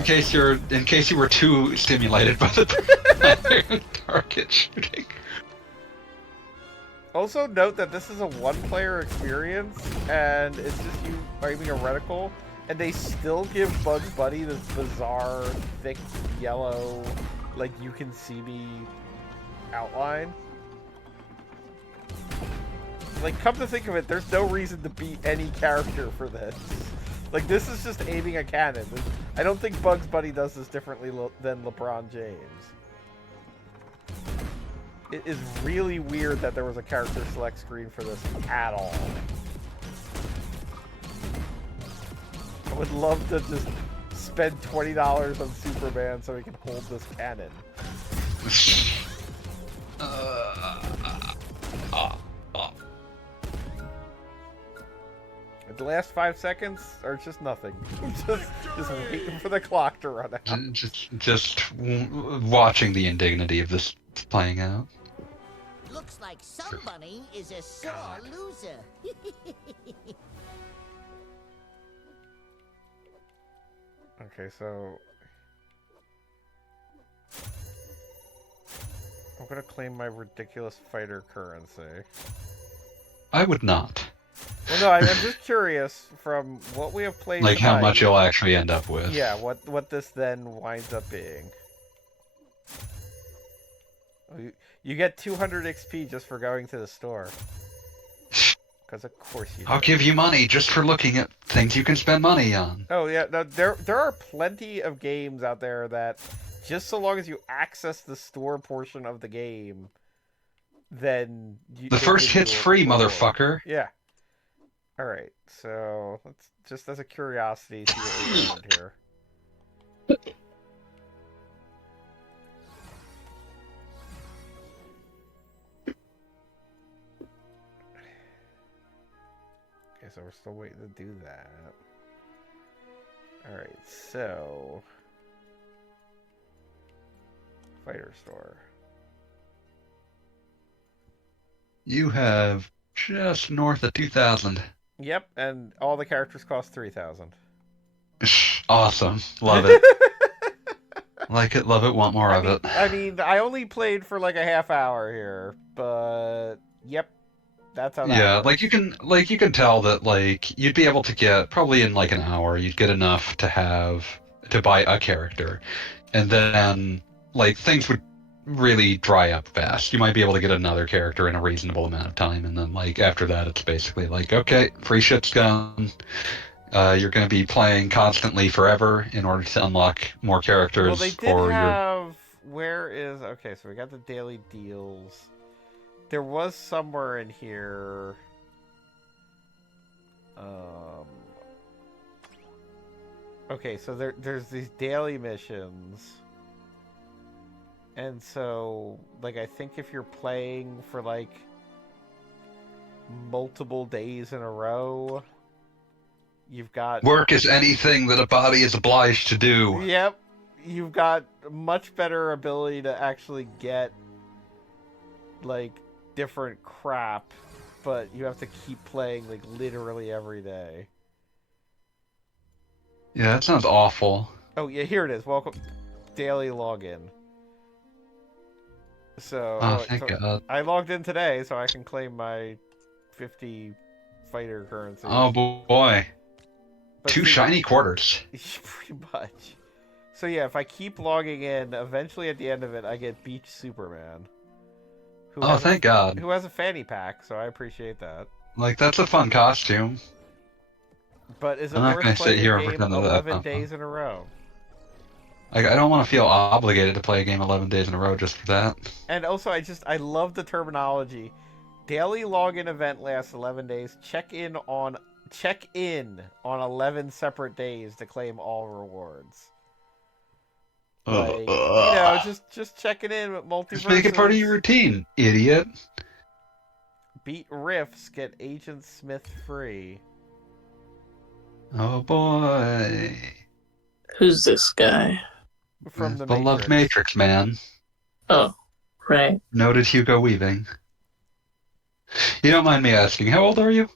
in case you were too stimulated by the target shooting. Also note that this is a one-player experience, and it's just you aiming a reticle, and they still give Bugs Bunny this bizarre, thick, yellow, like you can see me outline. Like, come to think of it, there's no reason to beat any character for this. Like, this is just aiming a cannon. I don't think Bugs Bunny does this differently than LeBron James. It is really weird that there was a character select screen for this at all. I would love to just spend $20 on Superman so he can hold this cannon. The last 5 seconds are just nothing. just waiting for the clock to run out. Just watching the indignity of this playing out. Looks like somebody is a sore loser. Okay, so I'm gonna claim my ridiculous fighter currency. I would not. Well, no, I'm just curious from what we have played. Like how tonight, much you'll actually end up with. Yeah, what this then winds up being. You get 200 XP just for going to the store. Because of course you do. I'll give you money just for looking at things you can spend money on. Oh yeah, no, there are plenty of games out there that just so long as you access the store portion of the game, then The first hit's free, motherfucker. Yeah. All right, so let's just as a curiosity see what we found here. Okay, so we're still waiting to do that. Alright, so... Fighter store. You have just north of 2,000. Yep, and all the characters cost 3,000. Awesome. Love it. Like it, love it, want more of it. I mean, I only played for like a half hour here, but yep, that's how that Yeah, works. like you can tell that like you'd be able to get probably in like an hour you'd get enough to buy a character. And then like things would really dry up fast. You might be able to get another character in a reasonable amount of time, and then like after that it's basically like, okay, free shit's gone. You're going to be playing constantly forever in order to unlock more characters. Well, they did have... Where is... Okay, so we got the daily deals. There was somewhere in here... Okay, so there's these daily missions. And so, like, I think if you're playing for, like, multiple days in a row, you've got... Work is anything that a body is obliged to do. Yep. You've got much better ability to actually get, like, different crap, but you have to keep playing like literally every day. Yeah, that sounds awful. Oh yeah, here it is. Welcome, daily login. So, Oh, thank God. I logged in today, so I can claim my 50 fighter currency. Oh boy. But 2 see, shiny quarters. pretty much. So yeah, if I keep logging in, eventually at the end of it, I get Beach Superman. Oh, thank God. Who has a fanny pack, so I appreciate that. Like, that's a fun costume. But is it I'm not worth gonna sit playing here a and game pretend that that's 11 not fun. days in a row? Like, I don't want to feel obligated to play a game 11 days in a row just for that. And also, I love the terminology. Daily login event lasts 11 days. Check in on 11 separate days to claim all rewards. Like, just checking in with Multiversus. Just make it part of your routine, idiot. Beat Rifts, get Agent Smith free. Oh boy. Who's this guy? From the beloved Matrix. Matrix man. Oh, right. Noted Hugo Weaving. You don't mind me asking, how old are you?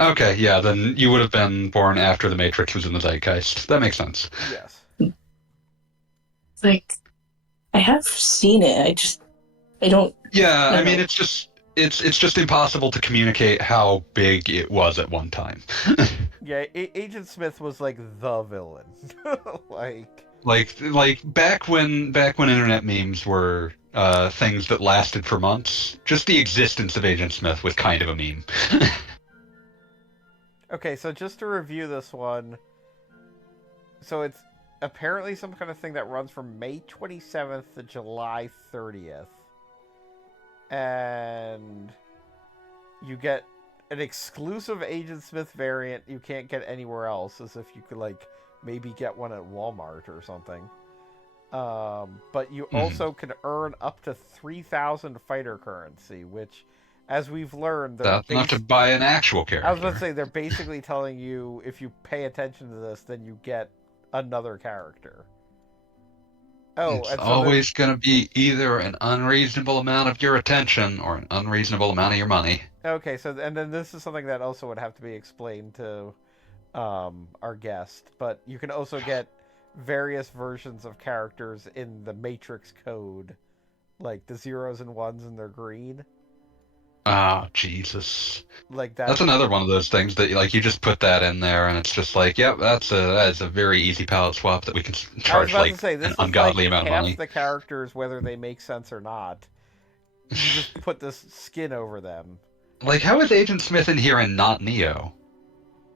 Okay, yeah, then you would have been born after the Matrix was in the zeitgeist. That makes sense. Yes. Like, I have seen it. I don't. Yeah, I No. mean, it's just impossible to communicate how big it was at one time. Yeah, Agent Smith was like the villain. like back when internet memes were things that lasted for months, just the existence of Agent Smith was kind of a meme. Okay, so just to review this one, so it's apparently some kind of thing that runs from May 27th to July 30th. And you get an exclusive Agent Smith variant you can't get anywhere else, as if you could, like, maybe get one at Walmart or something. But you also can earn up to 3,000 fighter currency, which, as we've learned... That's enough to buy an actual character. I was about to say, they're basically telling you, if you pay attention to this, then you get another character. Oh, it's always going to be either an unreasonable amount of your attention or an unreasonable amount of your money. Okay, so and then this is something that also would have to be explained to our guest, but you can also get various versions of characters in the Matrix code, like the zeros and ones, and they're green. Oh, Jesus. Like that. That's another one of those things that, like, you just put that in there, and it's just like, yep, that is a very easy palette swap that we can charge, like, an ungodly amount of money. Half the characters, whether they make sense or not, you just put this skin over them. Like, how is Agent Smith in here and not Neo?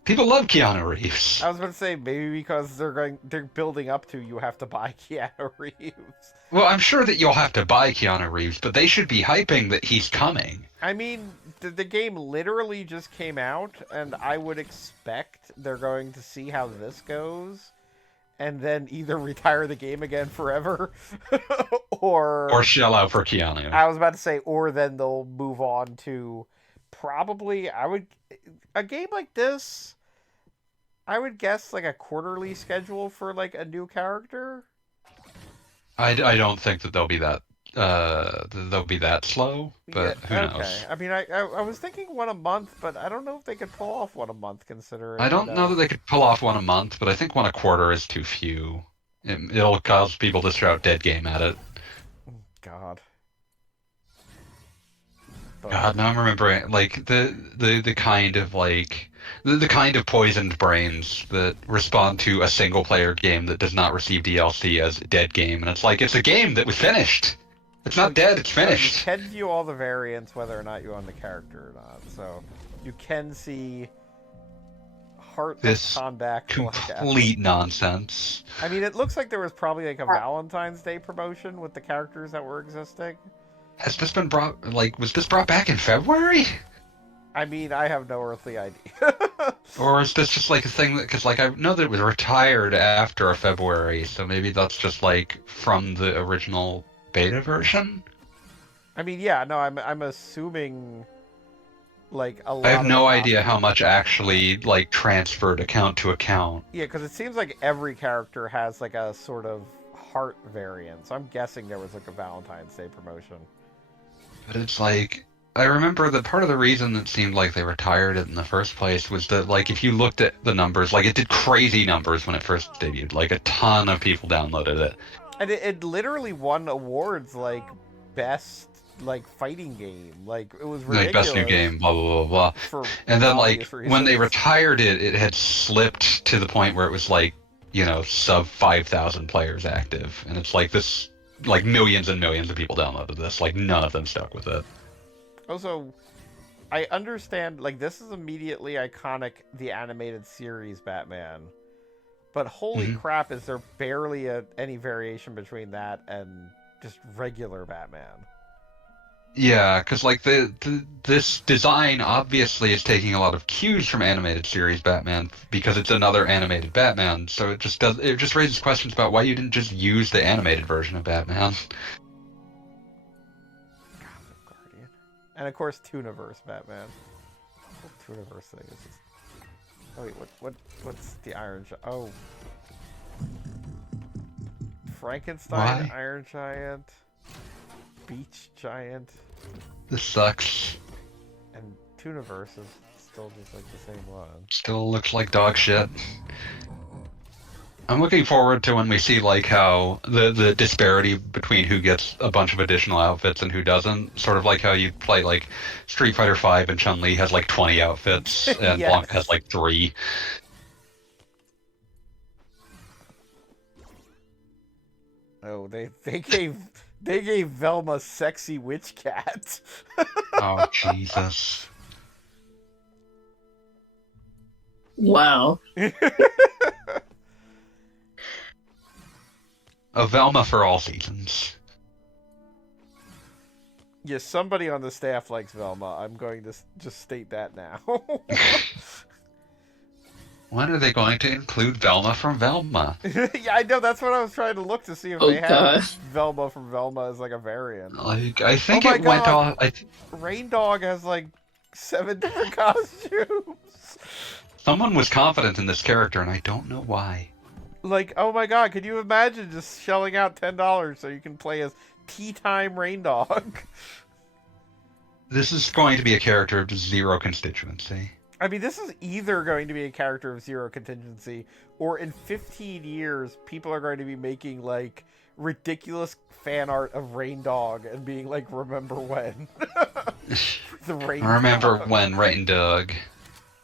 People love Keanu Reeves. I was about to say, maybe because they're building up to you have to buy Keanu Reeves. Well, I'm sure that you'll have to buy Keanu Reeves, but they should be hyping that he's coming. I mean, the game literally just came out, and I would expect they're going to see how this goes, and then either retire the game again forever, or shell out for Keanu. I was about to say, or then they'll move on to probably, a game like this, I would guess like a quarterly schedule for like a new character. I don't think that they'll be that slow, but yeah, who knows? I mean, I was thinking one a month, but I don't know if they could pull off one a month, considering... I don't know that they could pull off one a month, but I think one a quarter is too few. It'll cause people to shout dead game at it. God. God, now I'm remembering, like, the kind of, like... The kind of poisoned brains that respond to a single-player game that does not receive DLC as a dead game, and it's like, it's a game that was finished! It's not dead, it's finished! You can view all the variants whether or not you own the character or not, so you can see Heartless Conduct. Complete nonsense. I mean, it looks like there was probably like a Valentine's Day promotion with the characters that were existing. Has this been brought, like, was this brought back in February? I mean, I have no earthly idea. Or is this just like a thing that, because like I know that it was retired after February, so maybe that's just like from the original beta version? I mean, yeah, no, I'm assuming like a lot. I have no idea how much actually like transferred account to account. Yeah, because it seems like every character has like a sort of Heart variant, so I'm guessing there was like a Valentine's Day promotion. But it's like, I remember that part of the reason it seemed like they retired it in the first place was that, like, if you looked at the numbers, like, it did crazy numbers when it first debuted. Like, a ton of people downloaded it. And it literally won awards like best like fighting game. Like it was ridiculous. Like, best new game, blah, blah, blah, blah. For And then, like, obvious when they reasons. retired it, it had slipped to the point where it was, like, you know, sub 5,000 players active. And it's like this, like, millions and millions of people downloaded this. Like, none of them stuck with it. Also, I understand, like, this is immediately iconic, the animated series Batman. But holy crap, is there barely any variation between that and just regular Batman? Yeah, because, like, this design obviously is taking a lot of cues from animated series Batman because it's another animated Batman. So it just raises questions about why you didn't just use the animated version of Batman. Guardian. And of course, Tooniverse Batman. What Tooniverse thing is this? Oh wait, what's the Iron Giant? Oh, Frankenstein, Why? Iron Giant, Beach Giant, This sucks. and Tooniverse is still just like the same one. Still looks like dog shit. I'm looking forward to when we see, like, how the disparity between who gets a bunch of additional outfits and who doesn't. Sort of like how you play, like, Street Fighter V and Chun-Li has, like, 20 outfits and Yes. Blanc has, like, 3. Oh, they gave Velma sexy witch cat. Oh, Jesus. Wow. A Velma for all seasons. Yes, somebody on the staff likes Velma. I'm going to just state that now. When are they going to include Velma from Velma? Yeah, I know. That's what I was trying to look to see if Oh, they had God. Velma from Velma as like a variant. Like, I think Oh my it went God. off. Rain Dog has like 7 different costumes. Someone was confident in this character, and I don't know why. Like, oh my God, could you imagine just shelling out $10 so you can play as Tea Time Rain Dog? This is going to be a character of zero constituency. I mean, this is either going to be a character of zero contingency, or in 15 years, people are going to be making, like, ridiculous fan art of Rain Dog and being like, remember when? The Rain Remember Dog. when Rain Dog?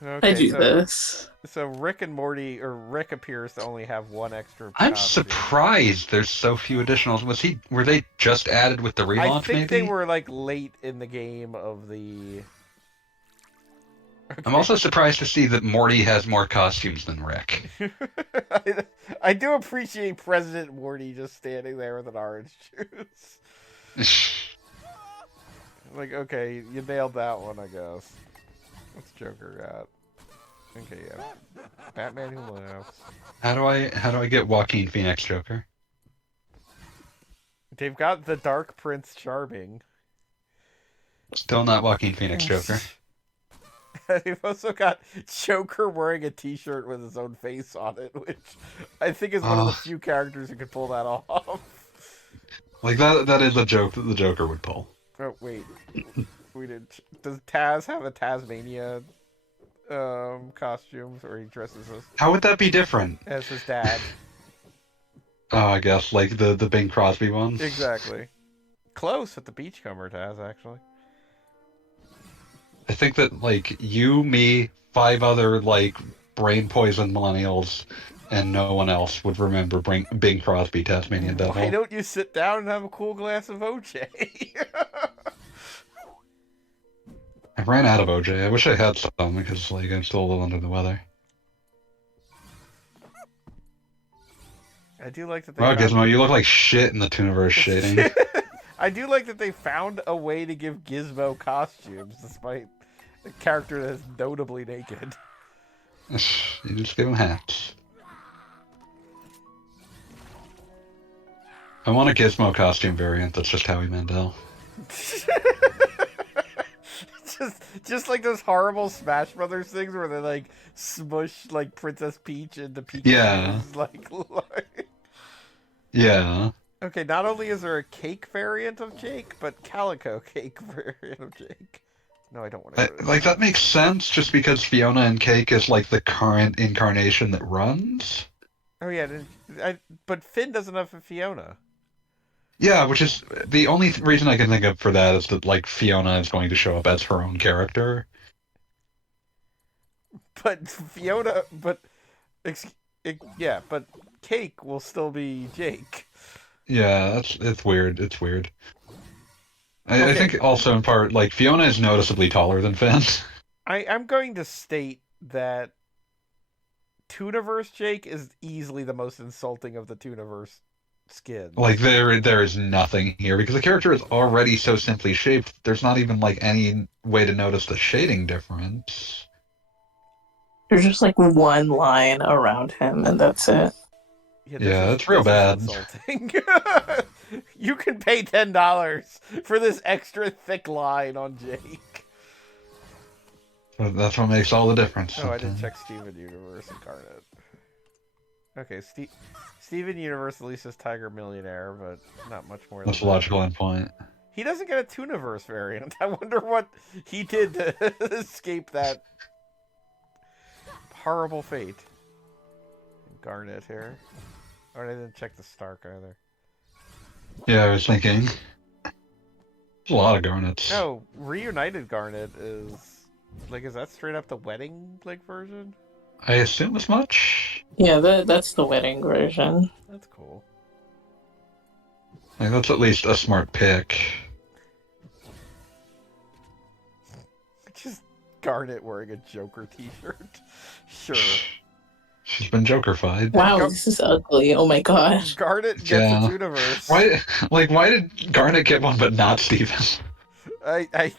Okay, I do this. So Rick and Morty, or Rick appears to only have one extra I'm costume. surprised there's so few additionals. Were they just added with the relaunch, I think maybe? they were, like, late in the game of the... I'm also surprised to see that Morty has more costumes than Rick. I do appreciate President Morty just standing there with an orange juice. Like, okay, you nailed that one, I guess. What's Joker got? Okay, yeah. Batman Who Laughs. How do I get Joaquin Phoenix Joker? They've got the Dark Prince Charming. Still not Joaquin Phoenix Joker. They've also got Joker wearing a t-shirt with his own face on it, which I think is one of the few characters who could pull that off. Like, that is a joke that the Joker would pull. Oh, wait. Does Taz have a Tasmania costumes, or he dresses How would that be different? as his dad? Oh, I guess, like, the Bing Crosby one? Exactly. Close with the Beachcomber Taz, actually. I think that, like, you, me, 5 other, like, brain-poisoned millennials, and no one else would remember Bing Crosby, Tasmanian Devil. Why don't you sit down and have a cool glass of OJ? I ran out of OJ. I wish I had some, because, like, I'm still a little under the weather. I do like that they Wow, found... Gizmo, you look like shit in the Tooniverse shading. I do like that they found a way to give Gizmo costumes, despite a character that is notably naked. You just give him hats. I want a Gizmo costume variant that's just Howie Mandel. just like those horrible Smash Brothers things where they like Yeah. smush like Princess Peach into Pikachu's like. Like, I do appreciate President Morty just standing there with an orange juice. Like, okay, you nailed that one, I guess. What's Joker got? Yeah. Okay, not only is there a cake variant of Jake, but calico cake variant of Jake. No, I don't want to go to Like, that makes sense just because Fiona and Cake is like the current incarnation that runs. Oh yeah, but Finn doesn't have a Fiona. Yeah, which is the only reason I can think of for that is that like Fiona is going to show up as her own character. But Fiona, but yeah, but Cake will still be Jake. Yeah, it's weird. It's weird. I Okay, think also in part like Fiona is noticeably taller than Finn. I'm going to state that Tooniverse Jake is easily the most insulting of the Tooniverse skins. Like there is nothing here because the character is already so simply shaped. There's not even like any way to notice the shading difference. There's just like one line around him, and that's it. Yeah, Yeah, it's real bad. Insulting. You can pay $10 for this extra thick line on Jake. But that's what makes all the difference. Oh, I didn't sometimes. check Steven Universe incarnate. Okay, Steven Universe at least is Tiger Millionaire, but not much more That's a than that. logical endpoint. He doesn't get a Tooniverse variant. I wonder what he did to escape that horrible fate. Garnet here. Oh, I didn't check the Stark either. Yeah, I was thinking. There's a lot of garnets. Oh, Reunited Garnet is... Like, is that straight up the wedding, like, version? I assume as much. Yeah, that's the wedding version. That's cool. Like that's at least a smart pick. Just Garnet wearing a Joker t-shirt. Sure. She's been Jokerfied. Wow, this is ugly. Oh my gosh. Garnet gets Yeah. a Tooniverse. Why did Garnet get one but not Steven? I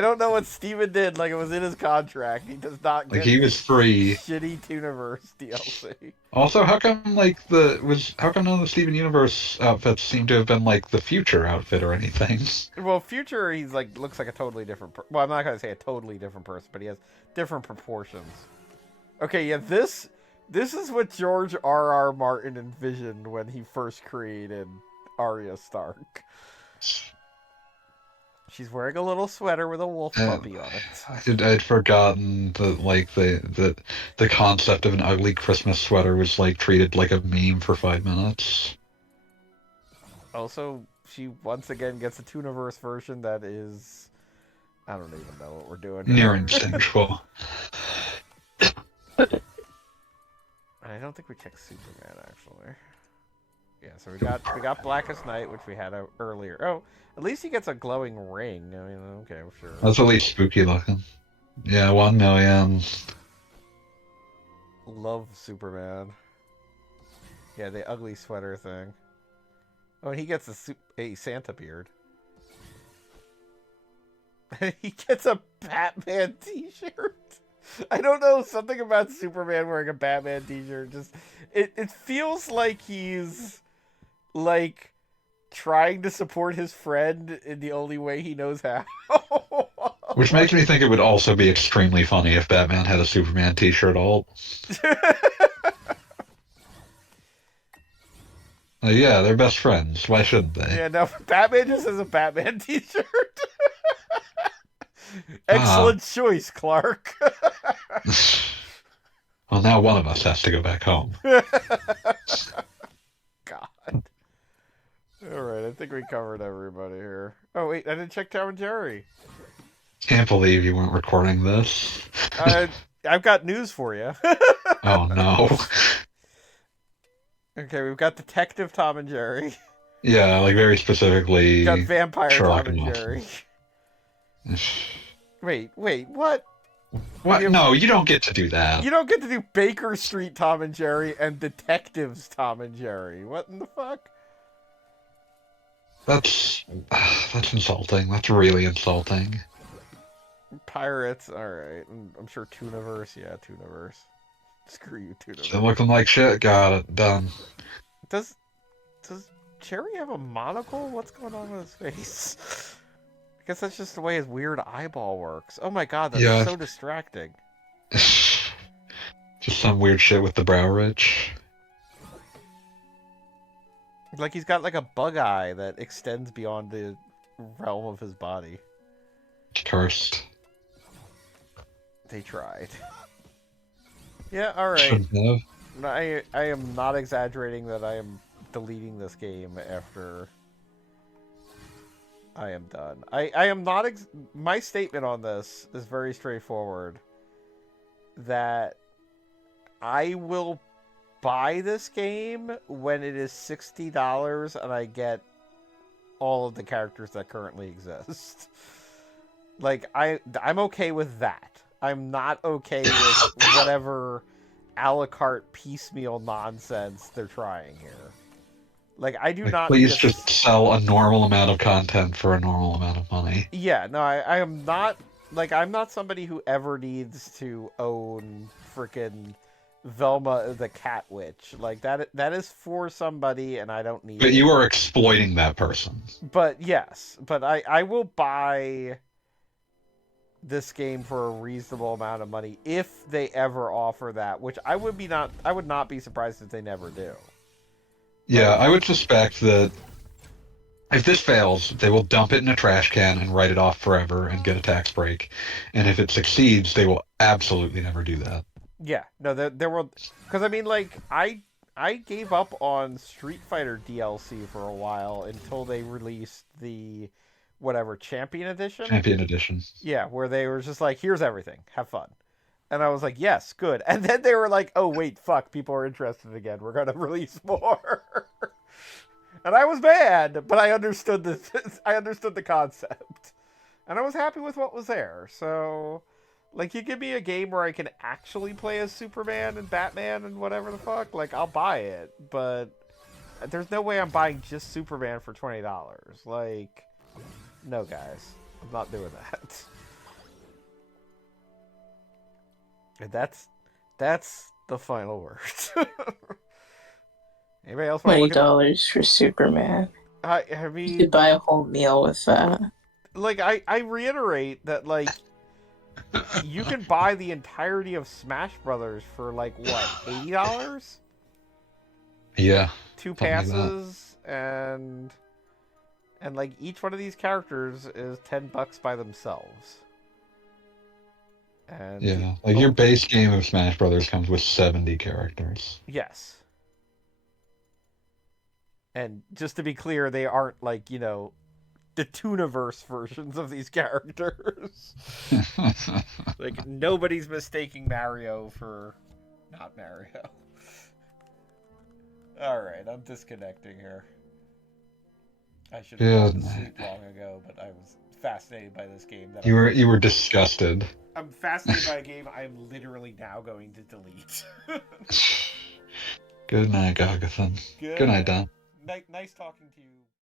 don't know what Steven did. Like, it was in his contract. He does not get Like he was free. shitty Tooniverse DLC. Also, how come none of the Steven Universe outfits seem to have been like the future outfit or anything? Well, Future, he's like looks like a totally different. Well, I'm not gonna say a totally different person, but he has different proportions. Okay, yeah, this is what George R.R. Martin envisioned when he first created Arya Stark. She's wearing a little sweater with a wolf puppy on it. I'd forgotten that like the concept of an ugly Christmas sweater was like treated like a meme for 5 minutes. Also, she once again gets a Tooniverse version that is... I don't even know what we're doing here. Near instinctual. I don't think we checked Superman, actually. Yeah, so we got Blackest Night, which we had earlier. Oh, at least he gets a glowing ring. I mean, okay, sure. That's at least spooky looking. Yeah, 1 million. Love Superman. Yeah, the ugly sweater thing. Oh, and he gets a Santa beard. He gets a Batman t-shirt. I don't know, something about Superman wearing a Batman t-shirt just it feels like he's like trying to support his friend in the only way he knows how. Which makes me think it would also be extremely funny if Batman had a Superman t-shirt alt. Yeah, they're best friends. Why shouldn't they? Yeah, no, Batman just has a Batman t-shirt. Excellent choice, Clark. Well, now one of us has to go back home. God. Alright, I think we covered everybody here. Oh, wait, I didn't check Tom and Jerry. Can't believe you weren't recording this. I've got news for you. Oh, no. Okay, we've got Detective Tom and Jerry. Yeah, like very specifically. We've got Vampire Sherlock Tom and and Jerry. Wait, what? What? No, you don't get to do that. You don't get to do Baker Street Tom and Jerry and Detectives Tom and Jerry. What in the fuck? That's insulting. That's really insulting. Pirates, alright. I'm sure Tooniverse, yeah, Tooniverse. Screw you, They're Tooniverse. looking like shit. Got it. Done. Does Jerry have a monocle? What's going on with his face? I guess that's just the way his weird eyeball works. Oh my god, that's Yeah. so distracting. Just some weird shit with the brow ridge. Like he's got like a bug eye that extends beyond the realm of his body. Cursed. They tried. Yeah, all right. Shouldn't have. I am not exaggerating that I am deleting this game after I am done. I am not. My statement on this is very straightforward. That I will buy this game when it is $60 and I get all of the characters that currently exist. Like I'm okay with that. I'm not okay with whatever a la carte piecemeal nonsense they're trying here. Like I do Like, not. please just sell a normal amount of content for a normal amount of money. Yeah, no, I am not. Like I'm not somebody who ever needs to own freaking Velma the Cat Witch. Like that is for somebody, and I don't need. But it. you are exploiting that person. But yes, but I will buy this game for a reasonable amount of money if they ever offer that, which I would not be surprised if they never do. Yeah, I would suspect that if this fails, they will dump it in a trash can and write it off forever and get a tax break. And if it succeeds, they will absolutely never do that. Yeah, no, there will, because I mean, like I gave up on Street Fighter DLC for a while until they released the whatever Champion Edition. Champion Edition. Yeah, where they were just like, here's everything, have fun. And I was like, yes, good. And then they were like, oh wait, fuck, people are interested again. We're gonna release more. And I was mad, but I understood the concept. And I was happy with what was there. So, like, you give me a game where I can actually play as Superman and Batman and whatever the fuck, like, I'll buy it. But there's no way I'm buying just Superman for $20. Like, no, guys. I'm not doing that. And that's the final word. Anybody else want to look at $20 for Superman. I You mean, could buy a whole meal with that. like, I reiterate that, like, you can buy the entirety of Smash Brothers for, like, what, $80? Yeah. 2 something like that. passes, and like, each one of these characters is $10 by themselves. And Yeah. Like, your base game of Smash Brothers comes with 70 characters. yes. And just to be clear, they aren't, like, you know, the Tooniverse versions of these characters. Like, nobody's mistaking Mario for not Mario. Alright, I'm disconnecting here. I should have gone to sleep long ago, but I was fascinated by this game. That You were disgusted. I'm fascinated by a game I am literally now going to delete. Good night, Gawk. Good night, Don. Nice talking to you.